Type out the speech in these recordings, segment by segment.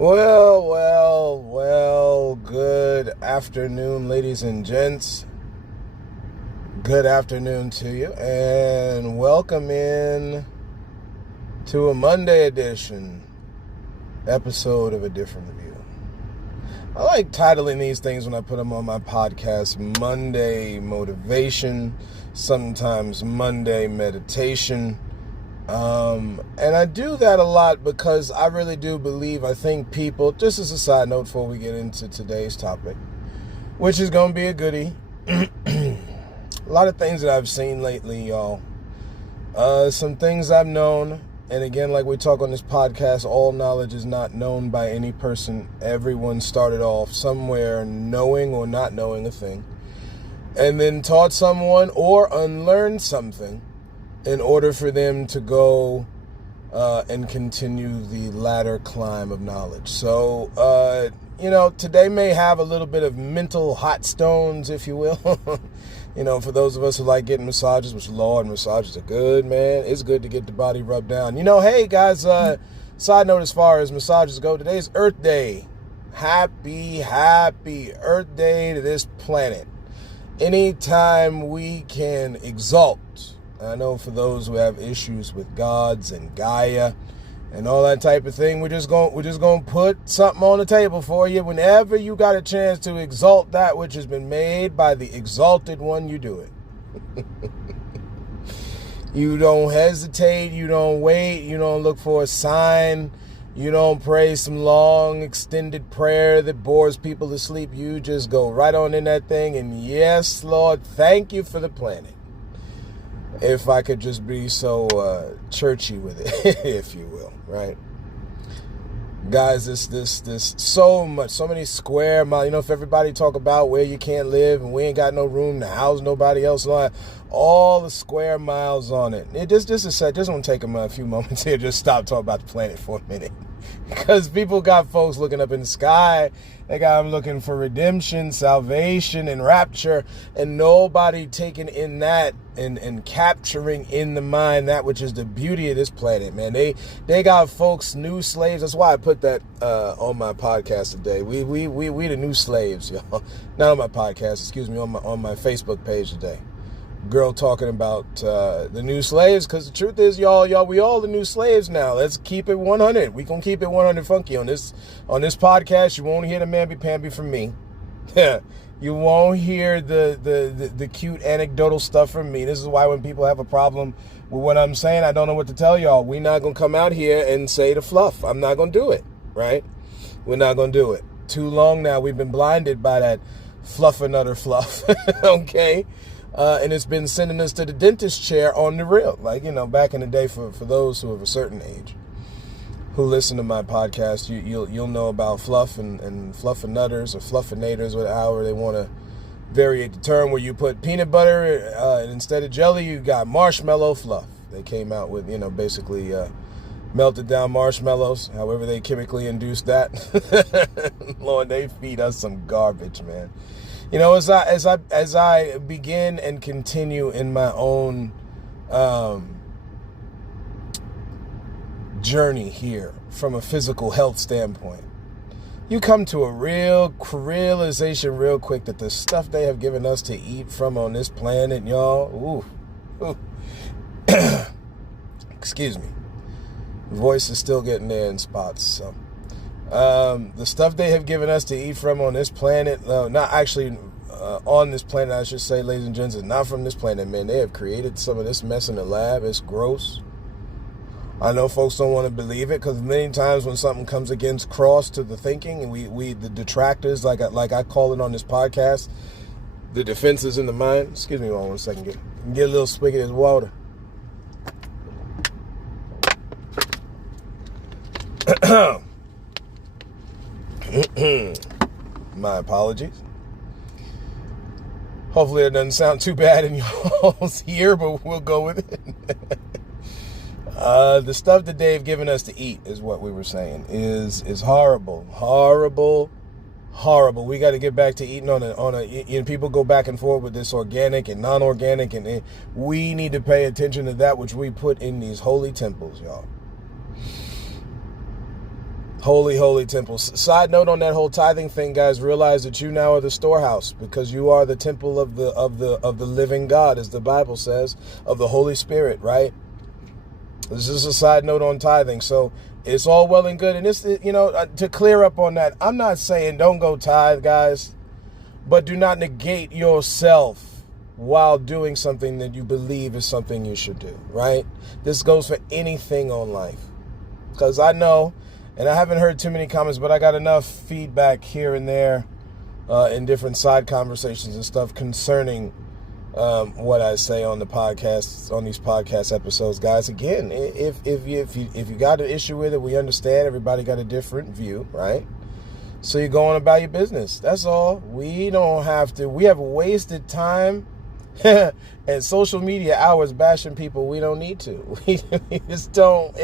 Well, good afternoon, ladies and gents. Good afternoon to you, and welcome in to a Monday edition episode of A Different View. I like titling these things when I put them on my podcast: Monday Motivation, sometimes Monday Meditation. And I do that a lot because I really do believe, I think people, just as a side note before we get into today's topic, which is going to be a goodie, a lot of things that I've seen lately, y'all, some things I've known, and again, like we talk on this podcast, all knowledge is not known by any person. Everyone started off somewhere knowing or not knowing a thing, and then taught someone or unlearned something in order for them to go and continue the ladder climb of knowledge. So, today may have a little bit of mental hot stones, if you will. For those of us who like getting massages, which, Lord, massages are good, man. It's good to get the body rubbed down. Hey, guys, side note as far as massages go, today is Earth Day. Happy Earth Day to this planet. Anytime we can exalt, I know for those who have issues with gods and Gaia and all that type of thing, we're just going to put something on the table for you. Whenever you got a chance to exalt that which has been made by the exalted one, you do it. You don't hesitate, you don't wait, you don't look for a sign, you don't pray some long extended prayer that bores people to sleep. You just go right on in that thing, and yes, Lord, thank you for the planet. If I could just be so churchy with it, if you will, right? Guys, this so many square miles. If everybody talk about where you can't live and we ain't got no room to house nobody else, all the square miles on it. Just want to take a few moments here, just stop talking about the planet for a minute. Because people got folks looking up in the sky. They got them looking for redemption, salvation, and rapture. And nobody taking in that and capturing in the mind that which is the beauty of this planet, man. They got folks, new slaves. That's why I put that on my podcast today. We the new slaves, y'all. Not on my podcast, excuse me, on my Facebook page today. Girl talking about the new slaves, because the truth is, y'all, we all the new slaves now. Let's keep it 100. We gonna keep it 100 funky on this podcast. You won't hear the mamby-pamby from me. You won't hear the cute anecdotal stuff from me. This is why when people have a problem with what I'm saying, I don't know what to tell y'all. We're not gonna come out here and say the fluff. I'm not gonna do it, right? We're not gonna do it. Too long now we've been blinded by that fluffernutter fluff, okay? And it's been sending us to the dentist chair on the real. Back in the day, for those who have a certain age, who listen to my podcast, you'll know about fluff and fluffernutters or fluffinators, or however they want to variate the term, where you put peanut butter and instead of jelly, you got marshmallow fluff. They came out with, basically melted down marshmallows, however they chemically induced that. Lord, they feed us some garbage, man. As I begin and continue in my own journey here from a physical health standpoint, you come to a realization real quick that the stuff they have given us to eat from on this planet, y'all, ooh. Excuse me, voice is still getting there in spots, so. The stuff they have given us to eat from on this planet, not actually on this planet, I should say, ladies and gents, is not from this planet, man. They have created some of this mess in the lab. It's gross. I know folks don't want to believe it, because many times when something comes against cross to the thinking, and we the detractors, like I call it on this podcast, the defenses in the mind. Excuse me one second. Get a little swig of this water. My apologies. Hopefully it doesn't sound too bad in y'all's ear, but we'll go with it. The stuff that they've given us to eat, is what we were saying, is horrible. We got to get back to eating on a people go back and forth with this organic and non-organic, and we need to pay attention to that which we put in these holy temples, y'all. Holy, holy temple. Side note on that whole tithing thing, guys, realize that you now are the storehouse, because you are the temple of the living God, as the Bible says, of the Holy Spirit, right? This is a side note on tithing. So it's all well and good. And it's, to clear up on that, I'm not saying don't go tithe, guys, but do not negate yourself while doing something that you believe is something you should do, right? This goes for anything on life. Because I know, and I haven't heard too many comments, but I got enough feedback here and there in different side conversations and stuff concerning what I say on the podcast, on these podcast episodes, guys. Again, if you got an issue with it, we understand. Everybody got a different view, right? So you're going about your business. That's all. We don't have to. We have wasted time and social media hours bashing people. We don't need to. We just don't.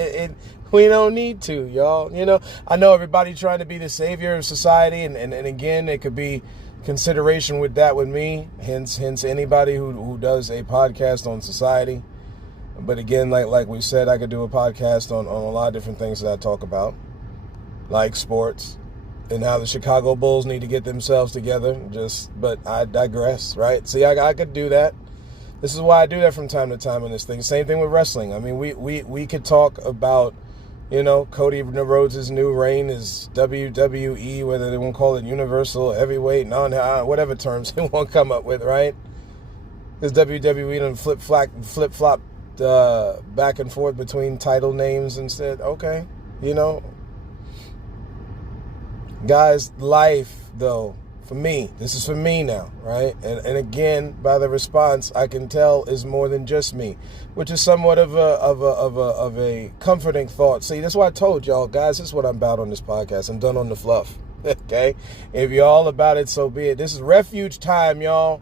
We don't need to, y'all. I know everybody trying to be the savior of society, and again, it could be consideration with that with me. Hence anybody who does a podcast on society. But again, like we said, I could do a podcast on a lot of different things that I talk about, like sports and how the Chicago Bulls need to get themselves together. But I digress, right? See, I could do that. This is why I do that from time to time in this thing. Same thing with wrestling. I mean, we could talk about, Cody Rhodes' new reign is WWE, whether they won't call it Universal, Heavyweight, whatever terms they won't come up with, right? Because WWE done flip-flop back and forth between title names and said, okay, Guys, life, though, for me, this is for me now, right? And again, by the response, I can tell is more than just me, which is somewhat of a comforting thought. See, that's why I told y'all, guys, this is what I'm about on this podcast. I'm done on the fluff, okay? If you're all about it, so be it. This is refuge time, y'all.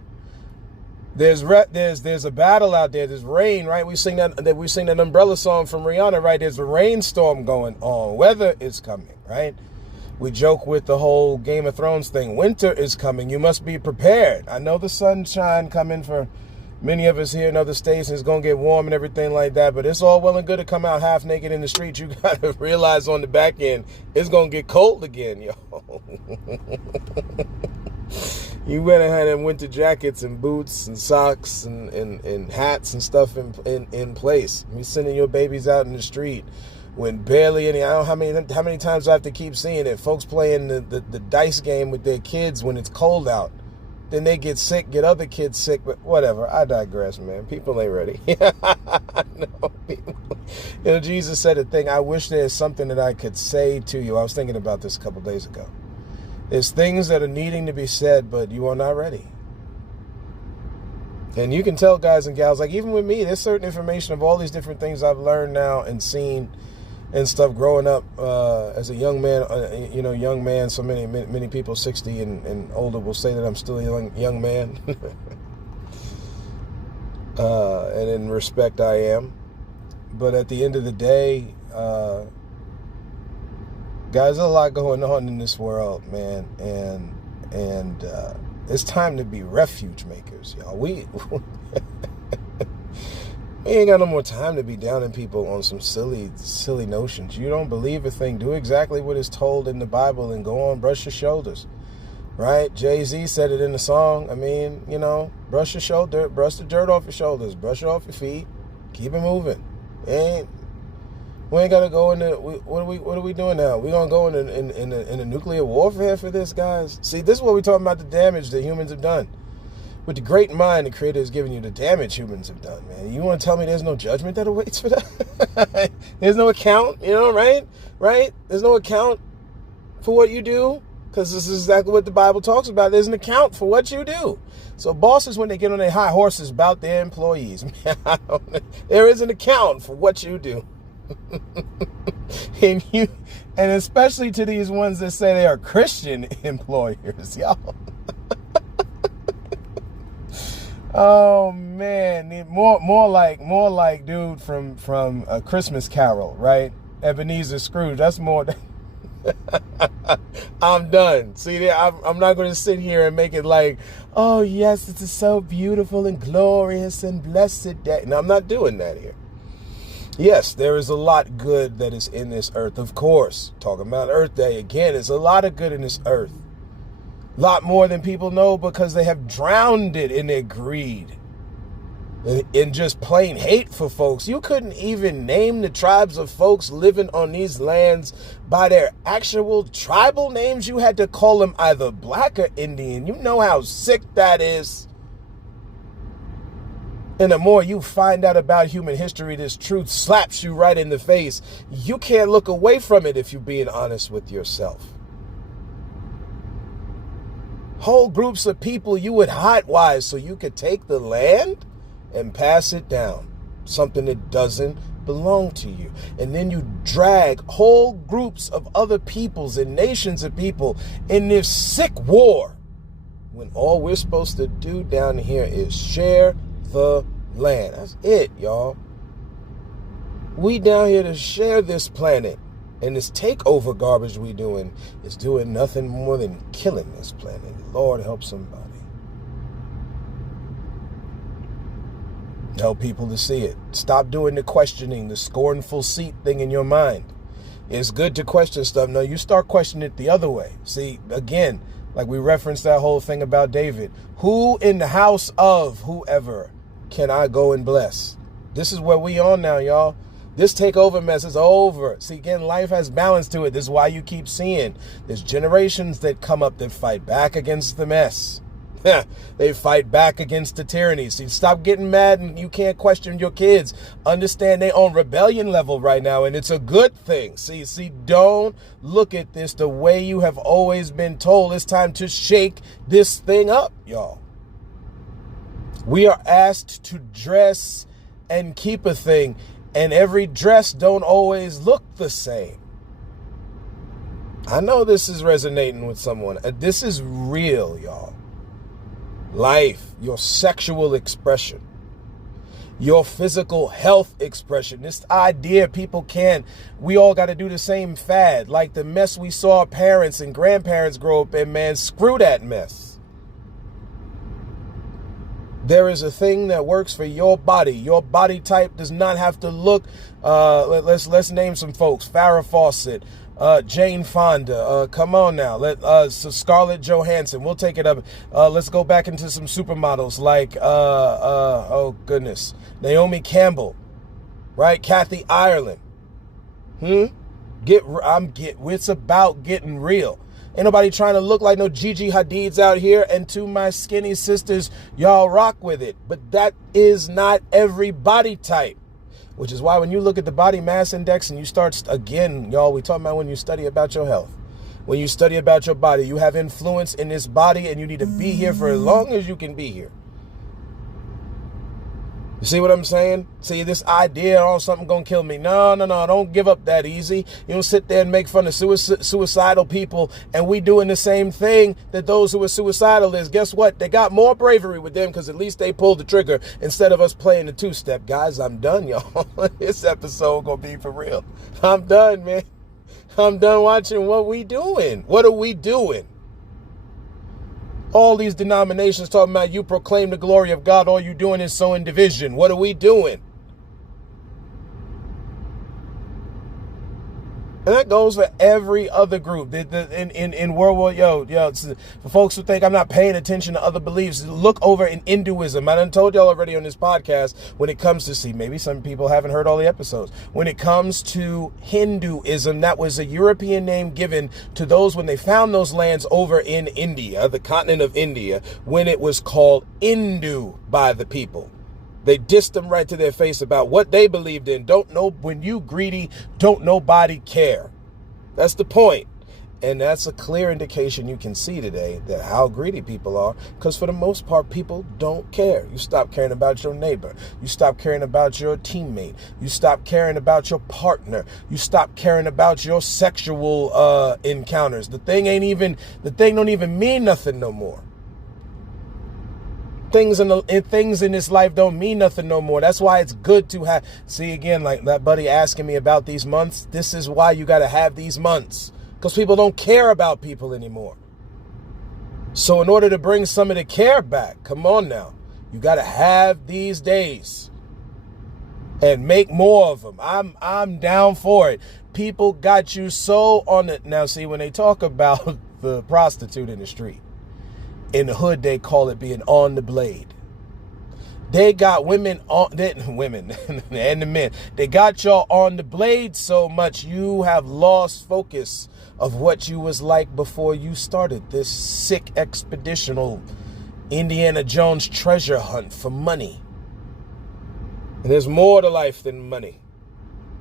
There's a battle out there. There's rain, right? We sing that umbrella song from Rihanna, right? There's a rainstorm going on. Weather is coming, right? We joke with the whole Game of Thrones thing. Winter is coming. You must be prepared. I know the sunshine coming for many of us here in other states, and it's going to get warm and everything like that, but it's all well and good to come out half naked in the street. You got to realize on the back end, it's going to get cold again, yo. You went ahead and winter jackets and boots and socks and hats and stuff in place. You're sending your babies out in the street when barely any. I don't know how many times I have to keep seeing it. Folks playing the dice game with their kids when it's cold out. Then they get sick, get other kids sick, but whatever. I digress, man. People ain't ready. No, Jesus said a thing. I wish there's something that I could say to you. I was thinking about this a couple days ago. There's things that are needing to be said, but you are not ready. And you can tell, guys and gals, like even with me, there's certain information of all these different things I've learned now and seen and stuff growing up as a young man. Young man. So many people 60 and older will say that I'm still a young man. And in respect, I am. But at the end of the day, guys, there's a lot going on in this world, man, and it's time to be refuge makers, y'all. We ain't got no more time to be downing people on some silly notions. You don't believe a thing, do exactly what is told in the Bible and go on, brush your shoulders, right? Jay-Z said it in the song. I mean, brush the dirt off your shoulders, brush it off your feet, keep it moving. We ain't gotta go into what are we doing now? We gonna go in a nuclear warfare for this, guys? See, this is what we're talking about, the damage that humans have done. With the great mind the Creator has given you, the damage humans have done, man. You want to tell me there's no judgment that awaits for that? There's no account, right? Right? There's no account for what you do, because this is exactly what the Bible talks about. There's an account for what you do. So bosses, when they get on their high horses about their employees, man, there is an account for what you do. and especially to these ones that say they are Christian employers, y'all. Oh man, more like dude from A Christmas Carol, right? Ebenezer Scrooge. That's more. I'm done. See, I'm not going to sit here and make it like, oh yes, this is so beautiful and glorious and blessed day. No, I'm not doing that here. Yes, there is a lot good that is in this earth, of course. Talking about Earth Day again, there's a lot of good in this earth. A lot more than people know because they have drowned it in their greed and just plain hate for folks. You couldn't even name the tribes of folks living on these lands by their actual tribal names. You had to call them either black or Indian. You know how sick that is. And the more you find out about human history, this truth slaps you right in the face. You can't look away from it if you're being honest with yourself. Whole groups of people you would hotwise so you could take the land and pass it down. Something that doesn't belong to you. And then you drag whole groups of other peoples and nations of people in this sick war when all we're supposed to do down here is share the land. That's it, y'all. We down here to share this planet, and this takeover garbage we doing is doing nothing more than killing this planet. Lord help somebody. Help people to see it. Stop doing the questioning, the scornful seat thing in your mind. It's good to question stuff. No, you start questioning it the other way. See, again, like we referenced that whole thing about David. Who in the house of whoever can I go and bless? This is where we on now, y'all. This takeover mess is over. See, again, life has balance to it. This is why you keep seeing there's generations that come up that fight back against the mess. They fight back against the tyranny. See, stop getting mad and you can't question your kids. Understand they on rebellion level right now, and it's a good thing. See, don't look at this the way you have always been told. It's time to shake this thing up, y'all. We are asked to dress and keep a thing, and every dress don't always look the same. I know this is resonating with someone. This is real, y'all. Life, your sexual expression, your physical health expression. This idea we all got to do the same fad. Like the mess we saw our parents and grandparents grow up in, man, screw that mess. There is a thing that works for your body. Your body type does not have to look, let's name some folks. Farrah Fawcett, Jane Fonda, come on now. So Scarlett Johansson, we'll take it up. Let's go back into some supermodels like, oh goodness, Naomi Campbell, right? Kathy Ireland. It's about getting real. Ain't nobody trying to look like no Gigi Hadid's out here. And to my skinny sisters, y'all rock with it. But that is not every body type. Which is why when you look at the body mass index and you start, again, y'all, we talking about when you study about your health. When you study about your body, you have influence in this body and you need to be here for as long as you can be here. You see what I'm saying? See, this idea, oh, something gonna kill me. No, don't give up that easy. You don't sit there and make fun of suicidal people, and we doing the same thing that those who are suicidal is. Guess what? They got more bravery with them because at least they pulled the trigger instead of us playing the two-step. Guys, I'm done, y'all. This episode gonna be for real. I'm done, man. I'm done watching what we doing. What are we doing? All these denominations talking about you proclaim the glory of God. All you doing is sowing division. What are we doing? And that goes for every other group. In World War, for folks who think I'm not paying attention to other beliefs, look over in Hinduism. I done told y'all already on this podcast when it comes to, maybe some people haven't heard all the episodes. When it comes to Hinduism, that was a European name given to those when they found those lands over in India, the continent of India, when it was called Hindu by the people. They dissed them right to their face about what they believed in. Don't know when you greedy, don't nobody care. That's the point. And that's a clear indication you can see today that how greedy people are. Because for the most part, people don't care. You stop caring about your neighbor. You stop caring about your teammate. You stop caring about your partner. You stop caring about your sexual encounters. The thing don't even mean nothing no more. Things in this life don't mean nothing no more. That's why it's good to have. See, again, like that buddy asking me about these months. This is why you got to have these months. Because people don't care about people anymore. So in order to bring some of the care back, come on now, you got to have these days. and make more of them. I'm down for it. People got you so on it. Now, see, when they talk about the prostitute in the street, in the hood, they call it being on the blade. They got women and the men. They got y'all on the blade so much you have lost focus of what you was like before you started this sick expeditional Indiana Jones treasure hunt for money. And there's more to life than money.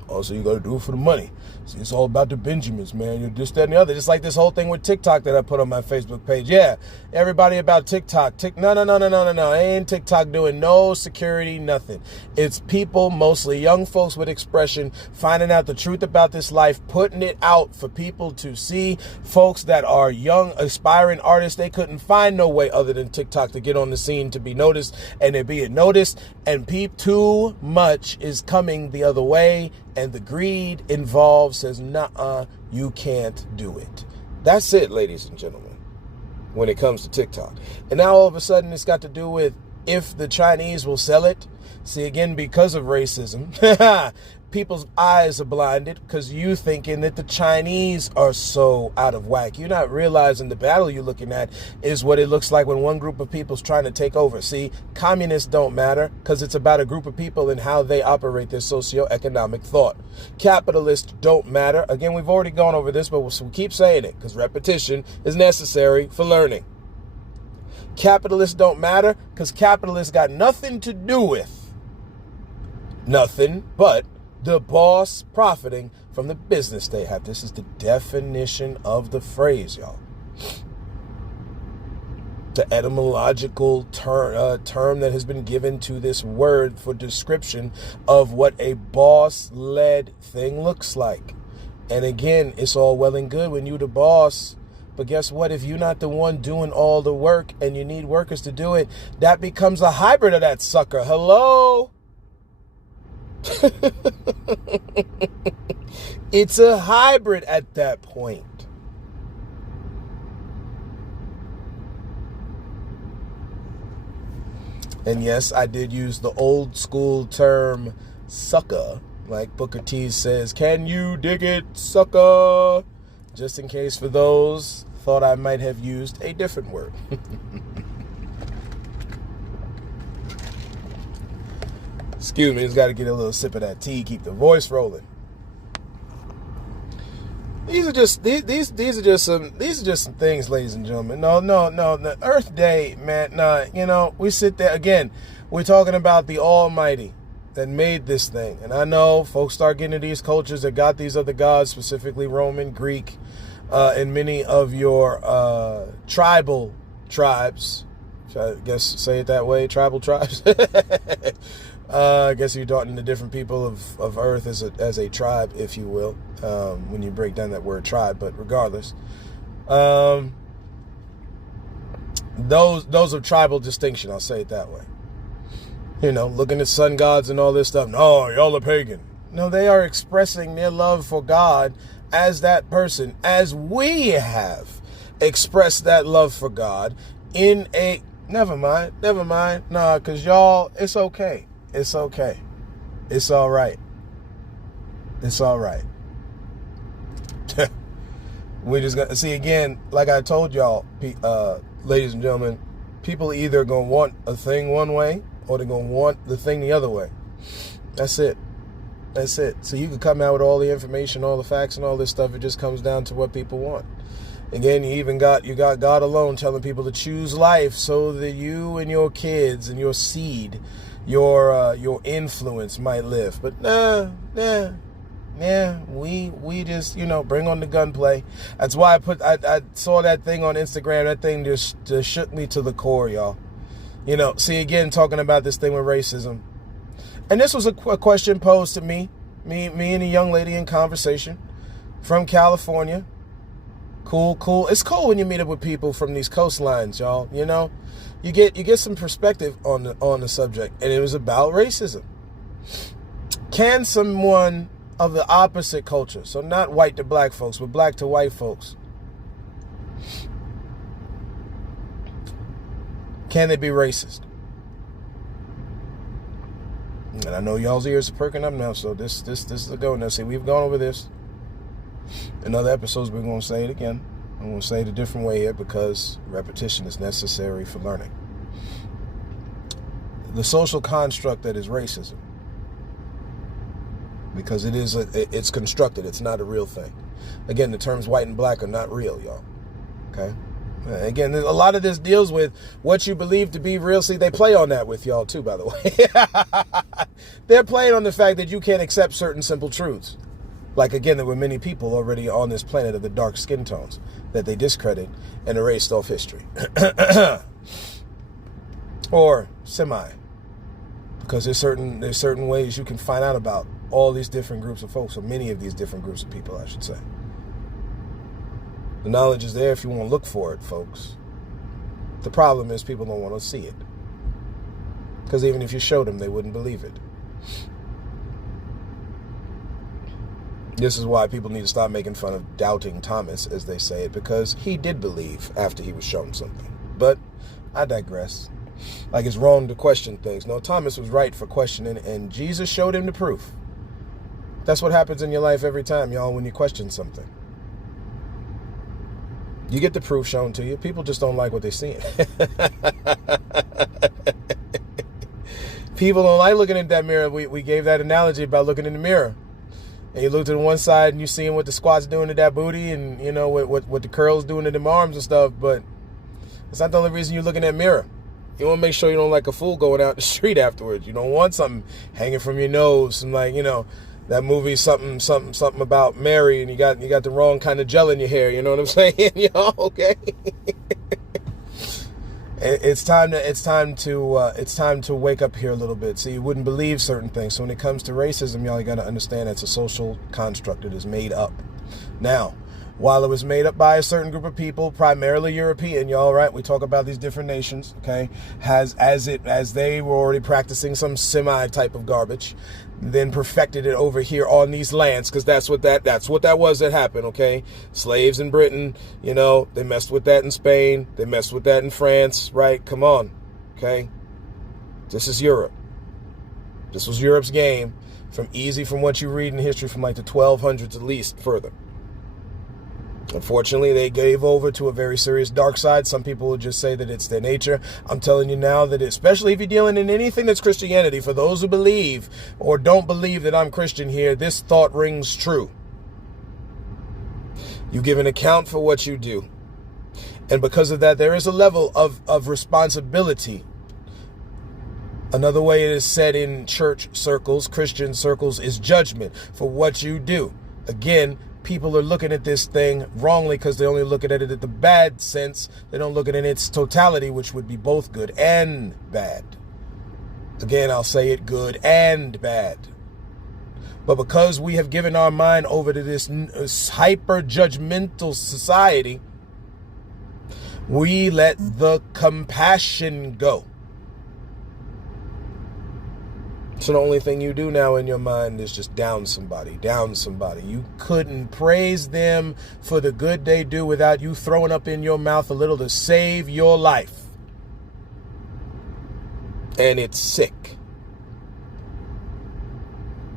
Also, you got to do it for the money. See, it's all about the Benjamins, man. You're this, that, and the other. Just like this whole thing with TikTok that I put on my Facebook page. Yeah, everybody about TikTok. No. Ain't TikTok doing no security, nothing. It's people, mostly young folks with expression, finding out the truth about this life, putting it out for people to see. Folks that are young, aspiring artists, they couldn't find no way other than TikTok to get on the scene, to be noticed, and they're being noticed. And too much is coming the other way. And the greed involved says, nah, you can't do it. That's it, ladies and gentlemen, when it comes to TikTok. And now all of a sudden it's got to do with if the Chinese will sell it. See, again, because of racism, people's eyes are blinded because you thinking that the Chinese are so out of whack. You're not realizing the battle you're looking at is what it looks like when one group of people's trying to take over. See, communists don't matter because it's about a group of people and how they operate their socioeconomic thought. Capitalists don't matter. Again, we've already gone over this, but we'll keep saying it because repetition is necessary for learning. Capitalists don't matter because capitalists got nothing to do with nothing but the boss profiting from the business they have. This is the definition of the phrase, y'all. The etymological term that has been given to this word for description of what a boss-led thing looks like. And again, it's all well and good when you're the boss. But guess what? If you're not the one doing all the work and you need workers to do it, that becomes a hybrid of that sucker. Hello? It's a hybrid at that point. And yes, I did use the old school term sucker, like Booker T says, can you dig it, sucker? Just in case for those thought I might have used a different word. Excuse me, just got to get a little sip of that tea, keep the voice rolling. These are just some things, ladies and gentlemen. No. The Earth Day, man. We sit there again. We're talking about the Almighty that made this thing, and I know folks start getting into these cultures that got these other gods, specifically Roman, Greek, and many of your tribal tribes. Should I guess say it that way? Tribal tribes. I guess you're talking to different people of Earth as a tribe, if you will, when you break down that word tribe. But regardless, those of tribal distinction, I'll say it that way. Looking at sun gods and all this stuff. No, y'all are pagan. No, they are expressing their love for God as that person, as we have expressed that love for God in a... Never mind. Nah, because y'all, it's okay. It's okay. It's all right. It's all right. We just got to see again, like I told y'all, ladies and gentlemen, people either going to want a thing one way or they're going to want the thing the other way. That's it. So you can come out with all the information, all the facts and all this stuff. It just comes down to what people want. Again, you got God alone telling people to choose life so that you and your kids and your seed, your influence might live. But we just bring on the gunplay. That's why I saw that thing on Instagram. That thing just shook me to the core, y'all. See again talking about this thing with racism, and this was a question posed to me and a young lady in conversation from California. Cool. It's cool when you meet up with people from these coastlines, y'all. You get some perspective on the subject, and it was about racism. Can someone of the opposite culture, so not white to black folks, but black to white folks, can they be racist? And I know y'all's ears are perking up now, so this is a go. Now, see, we've gone over this in other episodes. We're going to say it again. I'm going to say it a different way here because repetition is necessary for learning. The social construct that is racism, because it's constructed. It's not a real thing. Again, the terms white and black are not real, y'all. Okay? Again, a lot of this deals with what you believe to be real. See, they play on that with y'all too, by the way. They're playing on the fact that you can't accept certain simple truths. Like, again, there were many people already on this planet of the dark skin tones that they discredit and erased off history. Or semi. Because there's certain ways you can find out about all these different groups of folks, or many of these different groups of people, I should say. The knowledge is there if you want to look for it, folks. The problem is people don't want to see it. Because even if you showed them, they wouldn't believe it. This is why people need to stop making fun of doubting Thomas, as they say it, because he did believe after he was shown something. But I digress. Like, it's wrong to question things. No, Thomas was right for questioning, and Jesus showed him the proof. That's what happens in your life every time, y'all, when you question something. You get the proof shown to you. People just don't like what they're seeing. People don't like looking in that mirror. We gave that analogy about looking in the mirror. And you look to the one side and you seeing what the squat's doing to that booty and, you know, what the curls doing to them arms and stuff. But it's not the only reason you're looking in that mirror. You want to make sure you don't like a fool going out the street afterwards. You don't want something hanging from your nose and, like, you know, that movie something about Mary and you got the wrong kind of gel in your hair. You know what I'm saying? Y'all, okay? It's time to wake up here a little bit. So you wouldn't believe certain things. So when it comes to racism, y'all, you got to understand it's a social construct. It is made up. Now, while it was made up by a certain group of people, primarily European, y'all, right? We talk about these different nations, okay? As they were already practicing some semi type of garbage, then perfected it over here on these lands, because that's what that was that happened, okay? Slaves in Britain, you know, they messed with that in Spain, they messed with that in France, right? Come on, okay? This is Europe. This was Europe's game, from what you read in history, from like the 1200s at least, further. Unfortunately, they gave over to a very serious dark side. Some people would just say that it's their nature. I'm telling you now that especially if you're dealing in anything that's Christianity, for those who believe or don't believe that I'm Christian here, this thought rings true. You give an account for what you do. And because of that, there is a level of responsibility. Another way it is said in church circles, Christian circles, is judgment for what you do. Again, people are looking at this thing wrongly because they only look at it in the bad sense. They don't look at it in its totality, which would be both good and bad. Again, I'll say it, good and bad. But because we have given our mind over to this hyper-judgmental society, we let the compassion go. So the only thing you do now in your mind is just down somebody. You couldn't praise them for the good they do without you throwing up in your mouth a little to save your life. And it's sick.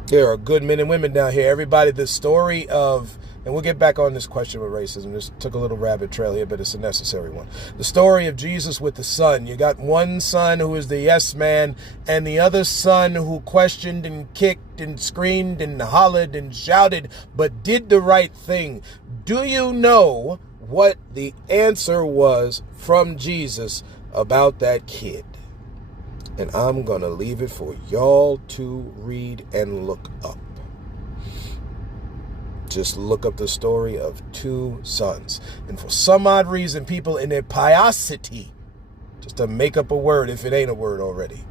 There are good men and women down here. Everybody, the story of, and we'll get back on this question of racism. This took a little rabbit trail here, but it's a necessary one. The story of Jesus with the son. You got one son who is the yes man, and the other son who questioned and kicked and screamed and hollered and shouted, but did the right thing. Do you know what the answer was from Jesus about that kid? And I'm going to leave it for y'all to read and look up. Just look up the story of two sons. And for some odd reason, people in their piosity, just to make up a word if it ain't a word already,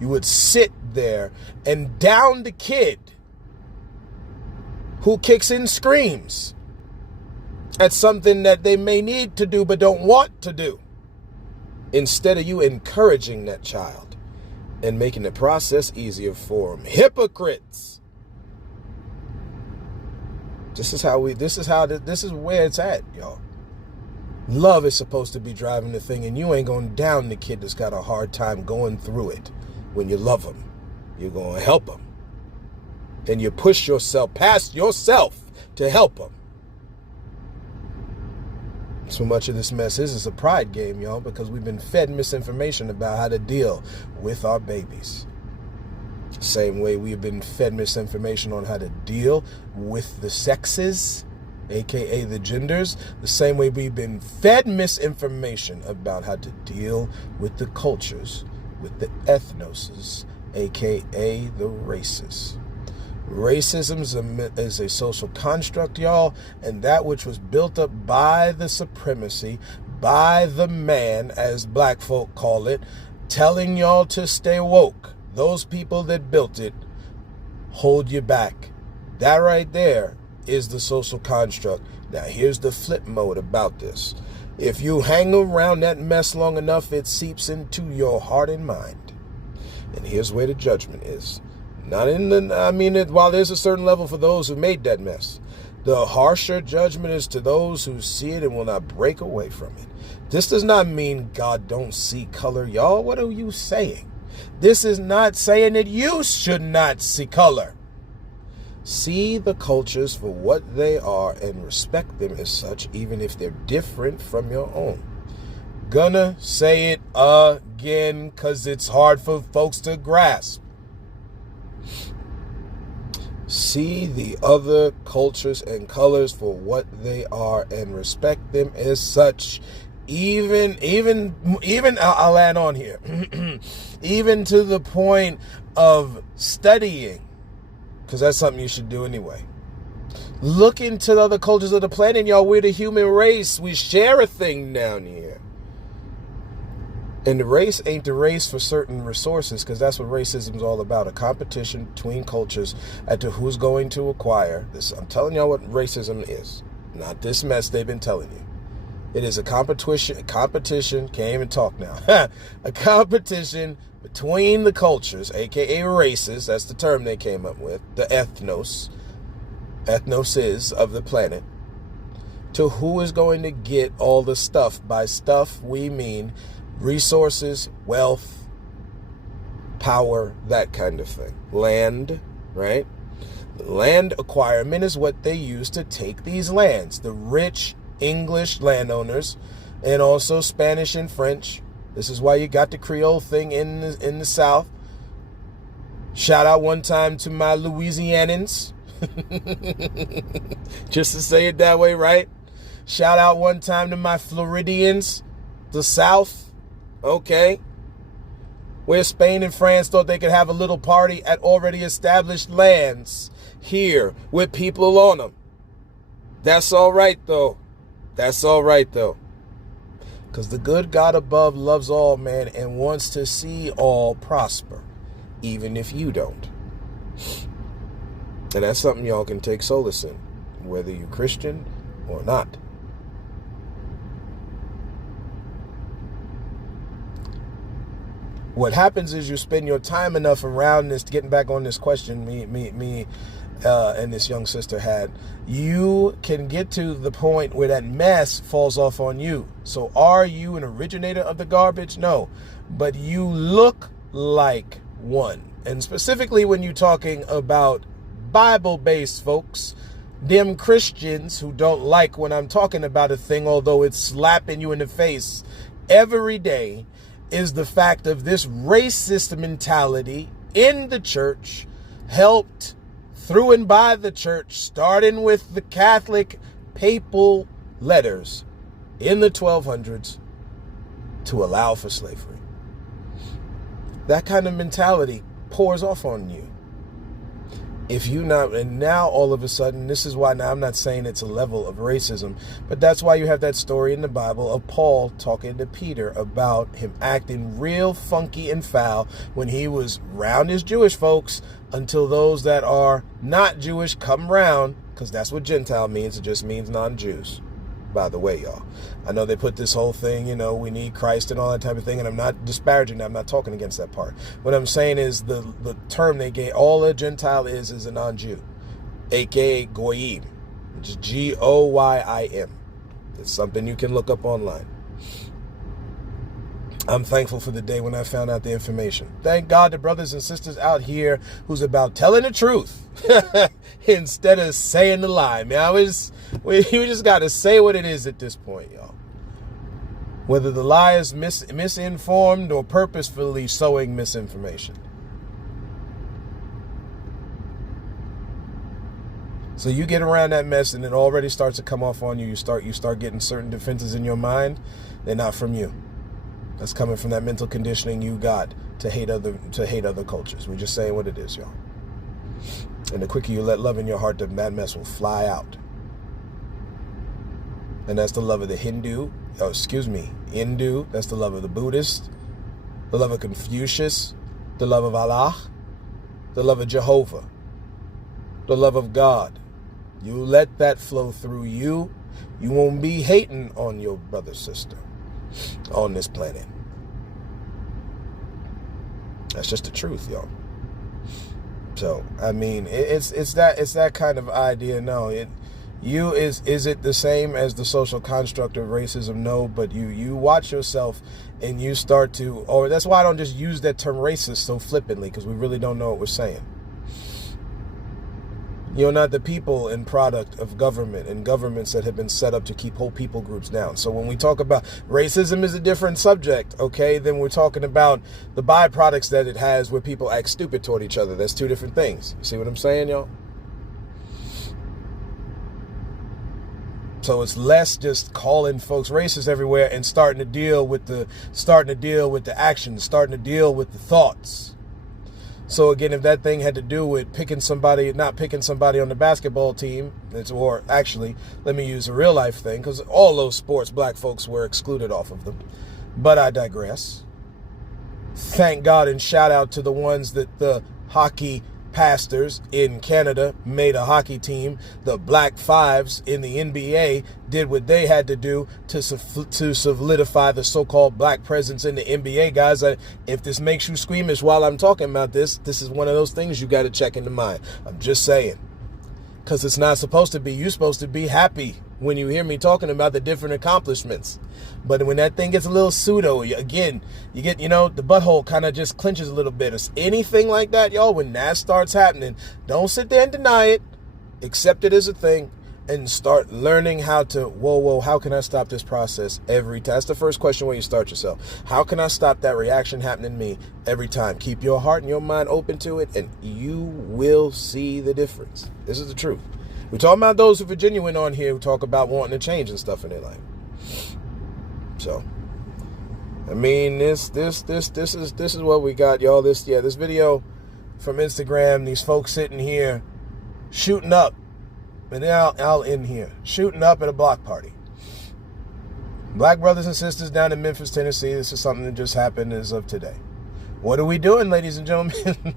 you would sit there and down the kid who kicks and screams at something that they may need to do but don't want to do, instead of you encouraging that child and making the process easier for them. Hypocrites. This is where it's at, y'all. Love is supposed to be driving the thing, and you ain't going down the kid that's got a hard time going through it when you love him. you're going to help them. And you push yourself past yourself to help them. So much of this mess is a pride game, y'all, because we've been fed misinformation about how to deal with our babies. Same way we've been fed misinformation on how to deal with the sexes, aka the genders. The same way we've been fed misinformation about how to deal with the cultures, with the ethnoses, aka the races. Racism is a social construct, y'all, and that which was built up by the supremacy, by the man, as black folk call it, telling y'all to stay woke. Those people that built it hold you back. That right there is the social construct. Now, here's the flip mode about this. If you hang around that mess long enough, it seeps into your heart and mind. And here's where the judgment is. Not in the, while there's a certain level for those who made that mess, the harsher judgment is to those who see it and will not break away from it. This does not mean God don't see color, y'all. What are you saying? This is not saying that you should not see color. See the cultures for what they are and respect them as such, even if they're different from your own. Gonna say it again because it's hard for folks to grasp. See the other cultures and colors for what they are and respect them as such. Even I'll add on here. Even to the point of studying, because that's something you should do anyway. Look into the other cultures of the planet, y'all. We're the human race. We share a thing down here. And the race ain't the race for certain resources, because that's what racism is all about, a competition between cultures as to who's going to acquire this. I'm telling y'all what racism is, not this mess they've been telling you. It is a competition, can't even talk now, a competition between the cultures, aka races, that's the term they came up with, the ethnoses of the planet, to who is going to get all the stuff. By stuff, we mean resources, wealth, power, that kind of thing. Land, right? Land acquirement is what they use to take these lands. The rich English landowners, and also Spanish and French. This is why you got the Creole thing in the South. Shout out one time to my Louisianans. Just to say it that way, right? Shout out one time to my Floridians, the South. Okay. Where Spain and France thought they could have a little party at already established lands here with people on them. That's all right, though. That's all right, though. Because the good God above loves all, man, and wants to see all prosper, even if you don't. And that's something y'all can take solace in, whether you're Christian or not. What happens is you spend your time enough around this, getting back on this question me and this young sister had, you can get to the point where that mess falls off on you. So are you an originator of the garbage? No. But you look like one. And specifically when you're talking about Bible-based folks, them Christians who don't like when I'm talking about a thing, although it's slapping you in the face every day, is the fact of this racist mentality in the church, helped through and by the church, starting with the Catholic papal letters in the 1200s to allow for slavery. That kind of mentality pours off on you. If you not, and now all of a sudden, this is why, now I'm not saying it's a level of racism, but that's why you have that story in the Bible of Paul talking to Peter about him acting real funky and foul when he was round his Jewish folks, until those that are not Jewish come round, because that's what Gentile means. It just means non-Jews. By the way, y'all, I know they put this whole thing, we need Christ and all that type of thing, and I'm not disparaging that. I'm not talking against that part. What I'm saying is the term they gave, all a Gentile is a non-Jew, aka Goyim, which is Goyim. It's something you can look up online. I'm thankful for the day when I found out the information. Thank God to brothers and sisters out here who's about telling the truth instead of saying the lie. Man, we just got to say what it is at this point, y'all. Whether the lie is misinformed or purposefully sowing misinformation. So you get around that mess and it already starts to come off on you. You start getting certain defenses in your mind. They're not from you. That's coming from that mental conditioning you got to hate other cultures. We're just saying what it is, y'all. And the quicker you let love in your heart, that mess will fly out. And that's the love of the Hindu. That's the love of the Buddhist, the love of Confucius, the love of Allah, the love of Jehovah, the love of God. You let that flow through you. You won't be hating on your brother, sister on this planet. That's just the truth, y'all. So, I mean, it's that kind of idea. No, is it the same as the social construct of racism? No, but you watch yourself and you start to, or that's why I don't just use that term racist so flippantly, because we really don't know what we're saying. You're not the people and product of government and governments that have been set up to keep whole people groups down. So when we talk about racism is a different subject, okay, then we're talking about the byproducts that it has where people act stupid toward each other. That's two different things. You see what I'm saying, y'all? So it's less just calling folks racist everywhere and starting to deal with the actions, starting to deal with the thoughts. So again, if that thing had to do with not picking somebody on the basketball team, or actually, let me use a real life thing, because all those sports, black folks were excluded off of them. But I digress. Thank God and shout out to the ones that the hockey pastors in Canada made a hockey team. The Black Fives in the NBA did what they had to do to solidify the so-called black presence in the NBA. Guys, if this makes you squeamish while I'm talking about this is one of those things you got to check into mind. I'm just saying. Because it's not supposed to be. You're supposed to be happy when you hear me talking about the different accomplishments. But when that thing gets a little pseudo, again, you get, the butthole kind of just clenches a little bit. Or anything like that, y'all, when that starts happening, don't sit there and deny it. Accept it as a thing and start learning how to, how can I stop this process every time? That's the first question when you start yourself. How can I stop that reaction happening to me every time? Keep your heart and your mind open to it, and you will see the difference. This is the truth. We're talking about those who are genuine on here who talk about wanting to change and stuff in their life. So, I mean, this is what we got, y'all. This video from Instagram, these folks sitting here shooting up, and then I'll end here, shooting up at a block party. Black brothers and sisters down in Memphis, Tennessee. This is something that just happened as of today. What are we doing, ladies and gentlemen?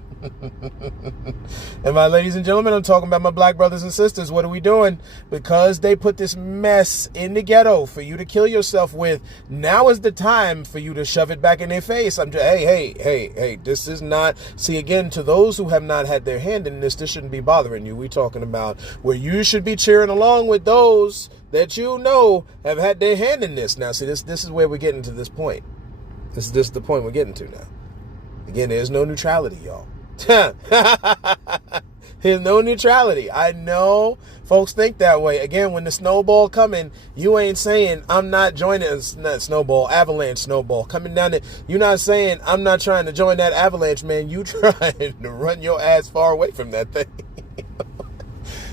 And my ladies and gentlemen, I'm talking about my black brothers and sisters. What are we doing? Because they put this mess in the ghetto for you to kill yourself with. Now is the time for you to shove it back in their face. I'm just, hey, this is not, see, again, to those who have not had their hand in this shouldn't be bothering you. We're talking about where you should be cheering along with those that have had their hand in this. Now, see, this is where we're getting to this point. This is the point we're getting to now. Again, there's no neutrality, y'all. There's no neutrality. I know folks think that way. Again, when the snowball coming, you ain't saying, I'm not joining avalanche snowball coming down there. You're not saying, I'm not trying to join that avalanche, man. You trying to run your ass far away from that thing.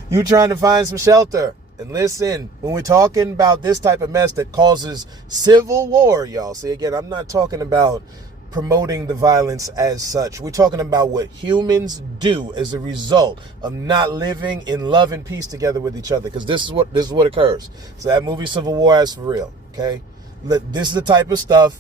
You trying to find some shelter. And listen, when we're talking about this type of mess that causes civil war, y'all, see, again, I'm not talking about promoting the violence as such. We're talking about what humans do as a result of not living in love and peace together with each other. Because this is what occurs. So that movie Civil War is for real. Okay, this is the type of stuff.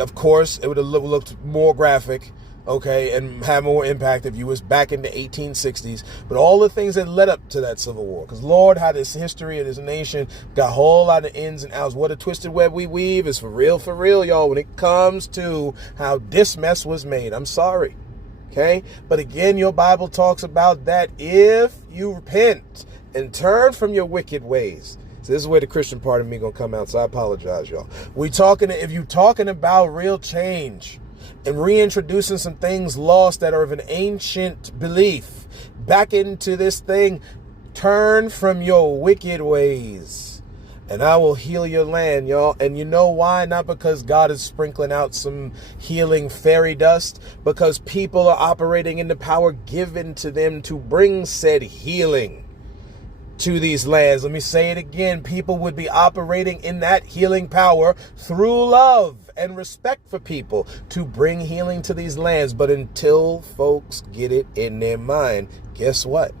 Of course, it would have looked more graphic. Okay, and have more impact if you was back in the 1860s. But all the things that led up to that Civil War, because Lord, how this history of this nation got a whole lot of ins and outs. What a twisted web we weave is for real, y'all, when it comes to how this mess was made. I'm sorry, okay? But again, your Bible talks about that if you repent and turn from your wicked ways. So this is where the Christian part of me gonna come out. So I apologize, y'all. If you're talking about real change and reintroducing some things lost that are of an ancient belief back into this thing, turn from your wicked ways, and I will heal your land, y'all. And you know why? Not because God is sprinkling out some healing fairy dust, because people are operating in the power given to them to bring said healing to these lands. Let me say it again. People would be operating in that healing power through love and respect for people to bring healing to these lands. But until folks get it in their mind, guess what?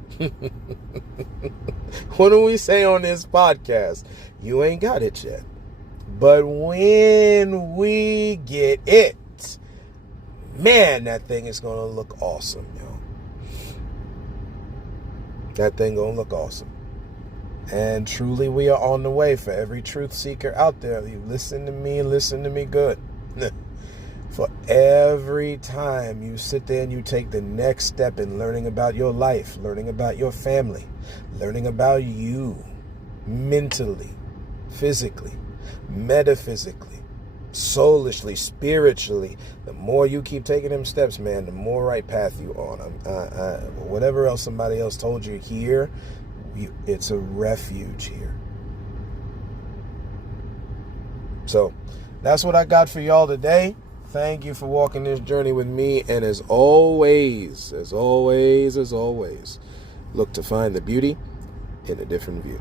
What do we say on this podcast? You ain't got it yet. But when we get it, man, that thing is going to look awesome, yo. That thing going to look awesome. And truly, we are on the way. For every truth seeker out there, you listen to me good. For every time you sit there and you take the next step in learning about your life, learning about your family, learning about you mentally, physically, metaphysically, soulishly, spiritually, the more you keep taking them steps, man, the more right path you on. Whatever else somebody else told you here, it's a refuge here. So that's what I got for y'all today. Thank you for walking this journey with me. And as always, look to find the beauty in a different view.